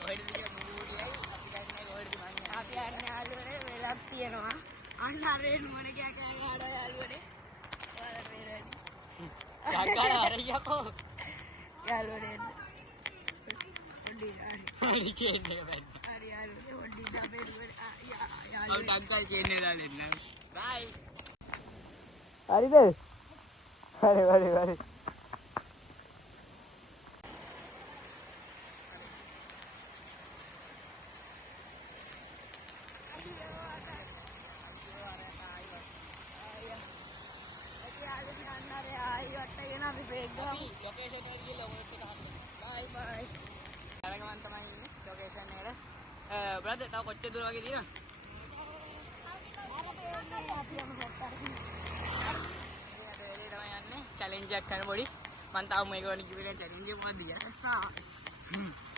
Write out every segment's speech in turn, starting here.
කොහෙද ගියේ මූලියයි අපි ගන්නේ කොහෙද මන්නේ. අපි යන්නේ යාළුවනේ වෙලක් තියෙනවා. අන්න අරෙන් මොන ගියා කියලා යාළුවනේ. ඔයාලා වේරෙන්. ගග්ගාලා හරියකෝ. යාළුවනේ. පොඩි හරි චේන් එක බැන්න. හරි යාළුවනේ පොඩි දබේ යාළුවනේ. ඔව් ඩග්ගල් චේන් එක දාලා දෙන්න. බයි. හරිද? හරි. ලොකේෂන් එකට ගිහලා ඔයත් එක හම්බ වෙනවා. බයි. අරගමන් තමයි ඉන්නේ ලොකේෂන් එකට. බ්‍රදර් තව කොච්චර දුර වගේ තියෙනවද? අපි යමු සෙට් කරගෙන. හරි තමයි යන්නේ. චැලෙන්ජ් එකක් කරන පොඩි. මම තාම මේක වගේ කිව්වේ නෑ චැලෙන්ජ් එක මොකක්ද කියලා.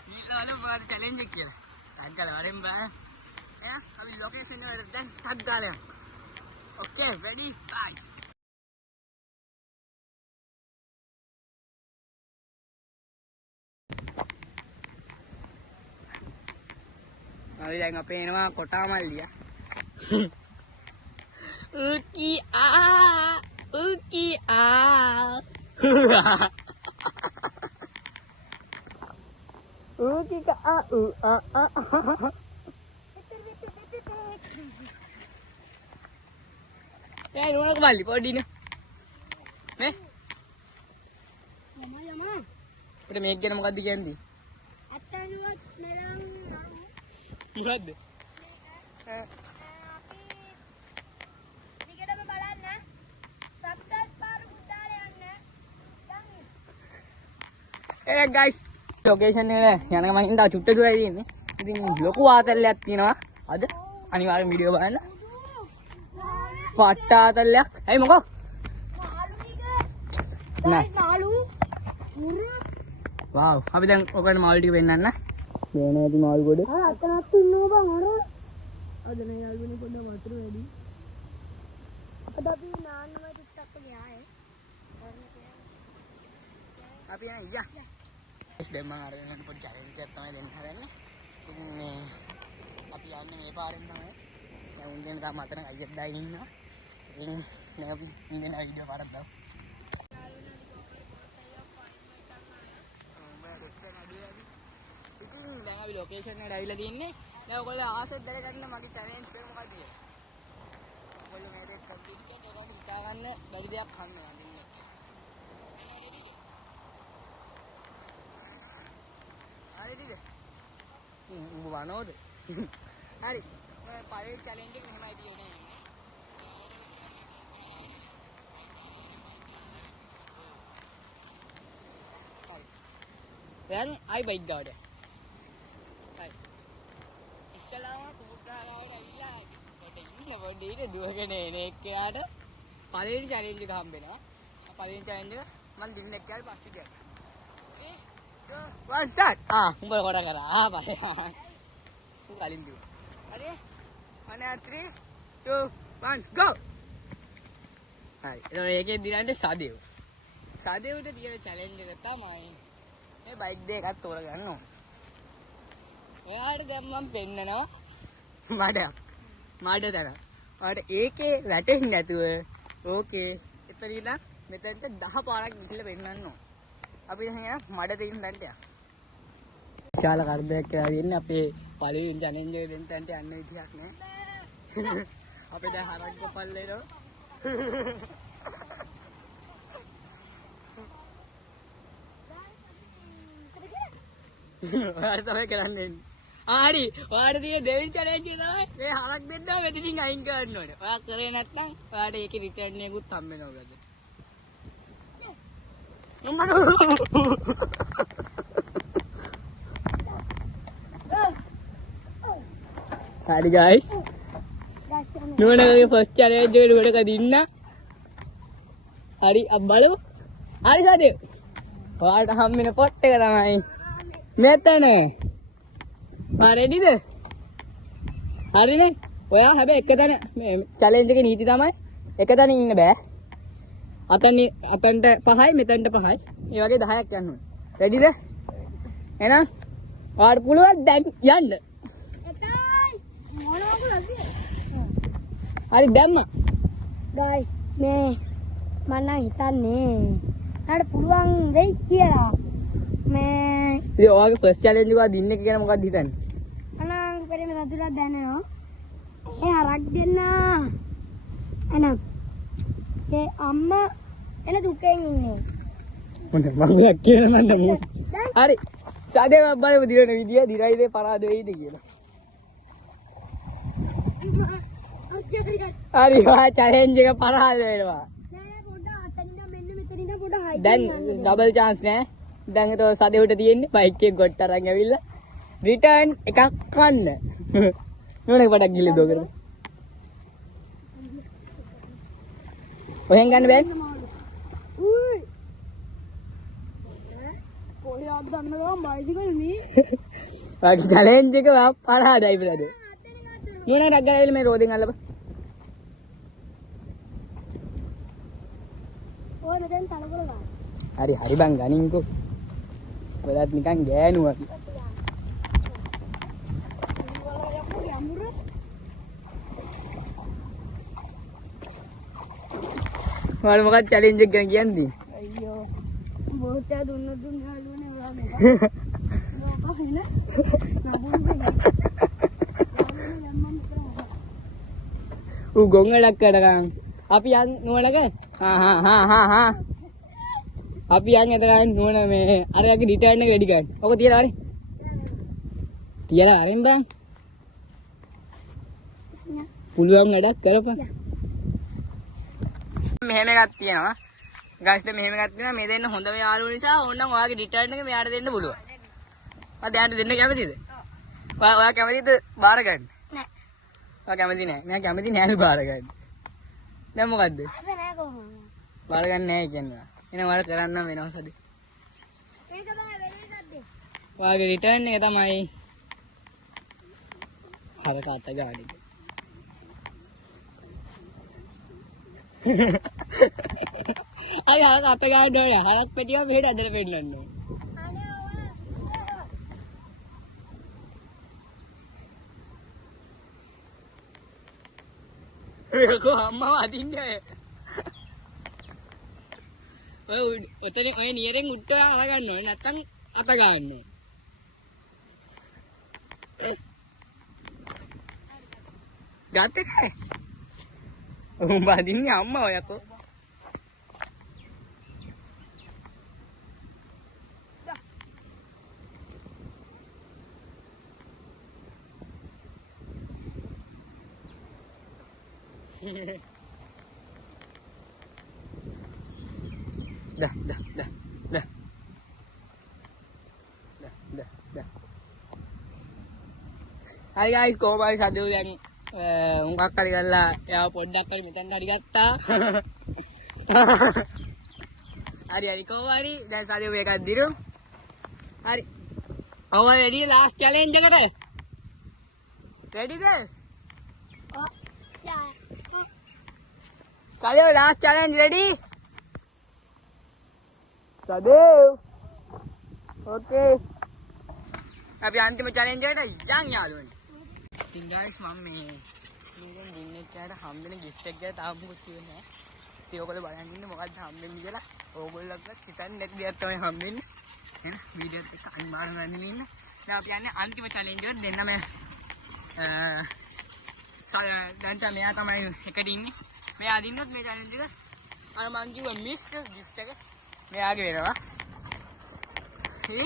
මේකවල මොකක්ද චැලෙන්ජ් එක කියලා. ටග්ගල වරෙන් බෑ. එහෙනම් අපි ලොකේෂන් එකට දැන් ටග් ගාලා යමු. ඕකේ රෙඩි බයි. අපි දැන් අපේ එනවා කොටාමල්ලිය. උකි ආ. උකි කා ඒ නෝනක මල්ලි පොඩිනේ. මේ යමා. ඒක මේක ගැන මොකද්ද කියන්නේ? අත්තනුවත් මෙරම් ඉවද්ද? අපි ටිකටම බලන්න. සබ්ස්ක්‍රයිබ් පාර පුතාලේ යන්න. ඒ ගයිස් ලොකේෂන් එක යනකම් මම ඉඳලා චුට්ට දුරයි තියෙන්නේ. ඉතින් ලොකු ආතල්ලයක් තියෙනවා. අද අනිවාර්යෙන් වීඩියෝ බලන්න. පට්ට ආතල්ලයක්. ඇයි මොකෝ? මාළු මුරු. වාව්. අපි දැන් ඔකට මාළු ටික වෙන්නන්න. මේ නේද මාළු ගොඩ. අතනත් ඉන්නවා බං අර. අද නේ යාළුවනේ පොඩ්ඩක් වතුර වැඩි. අපිට අපි නාන්නම ටිකක් ගියායේ. අපි යන්නේ ඉතින්. දැන් මම අරගෙන පොඩි චැලෙන්ජ් එකක් තමයි දෙන්න හදන්නේ. ඉතින් මේ අපි යන්නේ මේ පාරෙන් තමයි. දැන් උන් දෙන්න තාම අතන අයියක් දාගෙන ඉන්නවා. ඉතින් දැන් අපි ඉන්නේ වීඩියෝ පාරක් දාමු. ඉතින් දැන් අපි ලොකේෂන් එකට ඇවිල්ලා තින්නේ. දැන් ඔයගොල්ලෝ ආසෙත් දැනගන්න මගේ චැලෙන්ජ් එක මොකක්ද කියලා. ඔයගොල්ලෝ මේ දෙයක් කම්ප්ලීට් කරලා ඔයාලට හිතා ගන්න බැරි දෙයක් හම්බෙනවා දෙන්න. හරිද? උඹ වනෝද? හරි. ඔය පළවෙනි චැලෙන්ජ් එක මෙහෙමයි තියෙන්නේ. හරි. දැන් ආයි බයික් ගාවට. හරි. ඉස්සලාම කුඹුරා ගාවට ඇවිල්ලා කොට ඉන්න පොඩි දුවගෙන එන එක්කයාට පළවෙනි චැලෙන්ජ් එක හම්බෙනවා. පළවෙනි චැලෙන්ජ් එක මම දින්න එක්කයාට පස්සේ ගියා. One start. උඹ කොට කරා. බය. උන් කලින් දිව. හරි. 1 3 2 1 go. හරි. එතකොට ඒකේ දිනන්නේ සදේව. සදේවට තියෙන චැලෙන්ජ් එක තමයි මේ බයික් දෙකක් තෝරගන්න ඕන. එයාට දැන් මම පෙන්නනවා මඩ තන. ඔයාලට ඒකේ වැටෙන්නේ නැතුව ඕකේ එතන ඉඳන් මෙතනට 10 පාරක් ගිහිල්ලා පෙන්නන්න ඕන. අපි දැන් මඩ දෙන්න දැන්ට යන්න. විශාල කරදරයක් කියලා දෙන්නේ අපේ පළවෙනි චැලෙන්ජ් එක දෙන්න තැන්ට යන්න විදියක් නෑ. අපේ දැන් හරක් ගොපල්ලේනෝ. ඔයාලා තමයි කරන්නේ. හරි. ඔයාලට තියෙන දෙවෙනි චැලෙන්ජ් එක තමයි මේ හරක් දෙන්නා මෙතනින් අයින් කරන්න ඕනේ. ඔයා කරේ නැත්නම් ඔයාලට ඒකේ රිටර්න් එකකුත් හම්බ වෙනවා ගද. Hi guys. Nuwanage first challenge එක නුවණක දින්න. හරි අප බලමු. හරි සාදේ. ඔයාලට හම් වෙන පොට් එක තමයි මෙතන. මා රෙඩිද? හරිනේ. ඔයා හැබැයි එක තැන මේ challenge එකේ නීති තමයි එක තැන ඉන්න බෑ. අතන්ට 5යි මෙතනට 5යි. මේ වගේ 10ක් යන්න ඕනේ. රෙඩිද? එහෙනම් ඔයාලට පුළුවන් දැන් යන්න. හරි දැම්මා. ගයි මේ මම නම් හිතන්නේ මට පුළුවන් වෙයි කියලා. මේ ඉතින් ඔයාගේ ෆස්ට් චැලෙන්ජ් එක දින්න එක ගැන මොකක්ද හිතන්නේ? අනං පෙරේම සතුටක් දැනෙනවා. ඒ හරක් දෙන්න. එනම් ඒ අම්මා එන දුකෙන් ඉන්නේ. මොන මංගලක් කියන මන්ද මු. හරි. සාදේ බලමු දිරන විදිය දිරයිද පරාද වෙයිද කියලා. හරි වා චැලෙන්ජ් එක පරාද වෙනවා. නෑ පොඩ්ඩක් අතනින් මෙන්න මෙතනින් පොඩ්ඩක් හයි. දැන් ඩබල් chance නෑ. දැන් ඒක සාදේ උඩ තියෙන්නේ බයික් එක ගොඩට අරන් ඇවිල්ලා රිටර්න් එකක් කන්න. නෝනේ පඩක් ගිල්ල දෝකර. ඔහෙන් ගන්න බෑනේ. උයි. කොහේ ආද ගන්න ගමන් බයිසිකල් නේ. වාගේ චැලෙන්ජ් එක පරාදයි බ්‍රදර්. නෝනේ ඩක් ගාලා මේ රෝදෙන් අල්ලපන්. ඕන දැන් තලකොළ ගන්න. හරි හරි බං ගනින්කෝ. ඔයාලත් නිකන් ගෑනුවා. ඔයාලා මොකක්ද චැලෙන්ජ් එක ගැන කියන්නේ? අයියෝ. බොහොත දුන්න යාළුවනේ ඔයාලා. ඌ ගොංගලක් කරගන්. අපි යන් නෝනක. හා. අපි යන් එතන නෝන මේ අරයාගේ රිටර්න් එක රෙඩි කරන්න. ඔක තියලා හරි. තියලා අරින් බං. පුළුවන් වැඩක් කරපන්. මෙහෙම එකක් තියෙනවා. ගයිස් දැන් මෙහෙම එකක් තියෙනවා. මේ දෙන්න හොඳම යාළුවෝ නිසා ඕනනම් ඔයාගේ රිටර්න් එක මෙයාට දෙන්න පුළුවන්. ඔයා දැන් දෙන්න කැමතිද? ඔයා කැමතිද බාර ගන්න? නෑ. ඔයා කැමති නෑ. මම කැමති නෑලු බාර ගන්න. දැන් මොකද්ද? අද නෑ කොහොමද? බාර ගන්න නෑ කියන්නේ. එහෙනම් ඔයාලා කරන්න වෙනවා සද්ද. මේක බෑ වෙලෙන්නත් දෙන්න. ඔයාගේ රිටර්න් එක තමයි හරක අත ගන්න එක. අය හරක අත ගන්න ඕනේ. හරක් පෙටියම මෙහෙට ඇදලා පෙන්නන්න ඕනේ. ඒකෝ අම්මව අදින්නේ. ඔය එතන ඔය නියරෙන් උඩට අරගන්න ඕනේ නැත්තම් අත ගන්න ඕනේ. ගත්තේ? උඹ අදින්නේ අම්මව යකෝ. dah. Hai guys, කොහොමද සද්දෝ දැන් උන්කක් හරි ගල්ලා එයාව පොඩ්ඩක් හරි මෙතෙන් හරි ගත්තා. හරි කොහොම හරි දැන් සද්දෝ මේකක් දිරු. හරි. ඔව් රෙඩි ලාස්ට් චැලෙන්ජ් එකට. රෙඩිද? ඔව්. යා. සද්දෝ ලාස්ට් චැලෙන්ජ් රෙඩි? සද්දෝ. ඕකේ. අපි අන්තිම චැලෙන්ජ් එකට යන් යාළුවනේ. ඉතින් guys මම මේ නිකන් දින්නේ කාට හම්බෙන gift එක ගැන තාම මොකද කියන්නේ නැහැ. ඉතින් ඔයගොල්ලෝ බලන් ඉන්න මොකද්ද හම්බෙන්නේ කියලා. ඕගොල්ලෝවත් හිතන්නේ නැති දෙයක් තමයි හම්බෙන්නේ. එහෙනම් වීඩියෝත් එක්ක අනිවාර්යෙන් බලන්න ඉන්න. දැන් අපි යන්නේ අන්තිම චැලෙන්ජ් එකට දෙන්නම දැන් මෙයා තමයි එකට ඉන්නේ. මෙයා අදින්නත් මේ චැලෙන්ජ් එක අර මං කිව්වා මිස්ටර් gift එක මෙයාගේ වෙනවා. හරි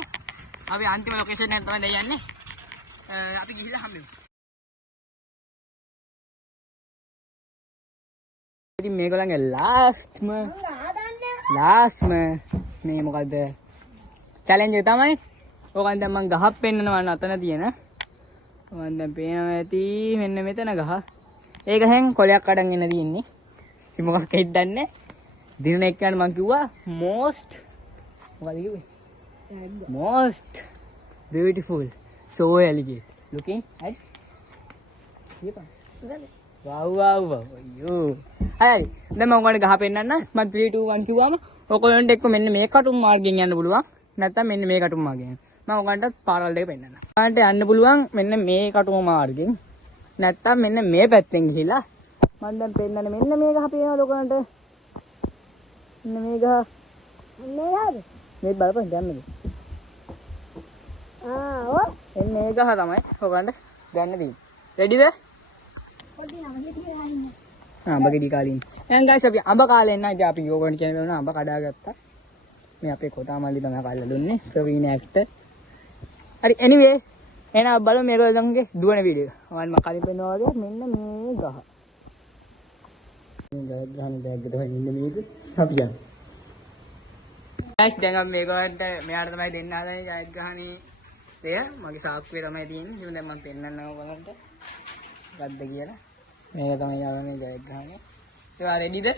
අපි අන්තිම ලොකේෂන් එකට තමයි දැන් යන්නේ. අපි ගිහිල්ලා හම්බෙමු. ඉතින් මේගොල්ලන්ගේ ලාස්ට්ම මේ මොකද්ද චැලෙන්ජ් එක තමයි. ඕකෙන් දැන් මම ගහක් පෙන්නනවා අතන තියෙන. මම දැන් පේනවා ඇති මෙන්න මෙතන ගහ. ඒ ගහෙන් කොලයක් අඩන් එන්න තියෙන්නේ. ඉතින් මොකක් හේද දන්නේ. දිනන එක්කන මම කිව්වා most මොකද කිව්වේ? most beautiful soul alligator looking at කියපන්. wow අයියෝ. හරි දැන් මම ඔයාලට ගහ පෙන්නන්න. මම 3 2 1 කිව්වම ඔයගොල්ලන්ට එක්ක මෙන්න මේ කටුම් මාර්ගයෙන් යන්න පුළුවන්. නැත්නම් මෙන්න මේ කටුම් මාර්ගයෙන්. මම මම ඔයගන්ට පාරවල් දෙක පෙන්නන්නම්. ඔයගන්ට යන්න පුළුවන් මෙන්න මේ කටුම මාර්ගෙන්. නැත්තම් මෙන්න මේ පැත්තෙන් ගිහිලා මම දැන් පෙන්නන්නේ මෙන්න මේ ගහ පේනවද ඔයගන්ට? මෙන්න මේ ගහ. මේ යාද? මේ බලපන් දැම්මද? ඔව්. මෙන්න මේ ගහ තමයි ඔයගන්ට ගන්න තියෙන්නේ. රෙඩිද? පොඩි නම් හිටියා ඉන්නේ. අඹ ගෙඩි කාලින්. දැන් ගයිස් අපි අඹ කාලේ එන්න ඉතින් අපි ඕගොල්ලන් කියන දේ අඹ කඩාගත්තා. මේ අපේ කොටා මල්ලි තමයි කල්ලා දුන්නේ. ප්‍රවීණ ඇක්ටර්. හරි anyway එහෙනම් බලමු මේගොල්ලන්ගේ දුවන වීඩියෝ. මම කලින් පෙන්නවා වගේ මෙන්න මේ ගහ. මේ ජයග්‍රහණ බෑග් එක තමයි ඉන්නේ මේක. අපි යන්න. ගයිස් දැන් අපි මේගොල්ලන්ට මෙයාට තමයි දෙන්න හදන්නේ ජයග්‍රහණේ දෙය. මගේ සාක්කුවේ තමයි තියෙන්නේ. ඉතින් දැන් මම පෙන්නන්නම් ඔයගොල්ලන්ට. ගද්ද කියලා. මේක තමයි යවන්නේ ජයග්‍රහණය. ඒවා රෙඩිද?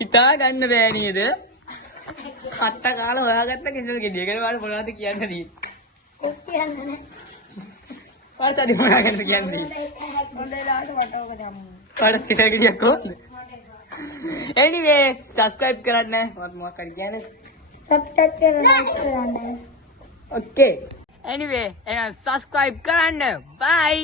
හිතා ගන්න බෑ නේද? කට්ට කාලා හොයාගත්ත කිසිද ගෙඩිය. ඒකට වල මොනවද කියන්න තියෙන්නේ? කොක් කියන්නේ නැහැ. පාසාදි මොනවද කියන්නේ? හොඳලාට වටවක දැම්මු. පාඩ තිරගියක් කොහොමද? anyway subscribe කරන්න මම මොකක් හරි කියන්නේ. සබ්ස්ක්‍රයිබ් කරලා like කරන්න. okay anyway එහෙනම් subscribe කරන්න bye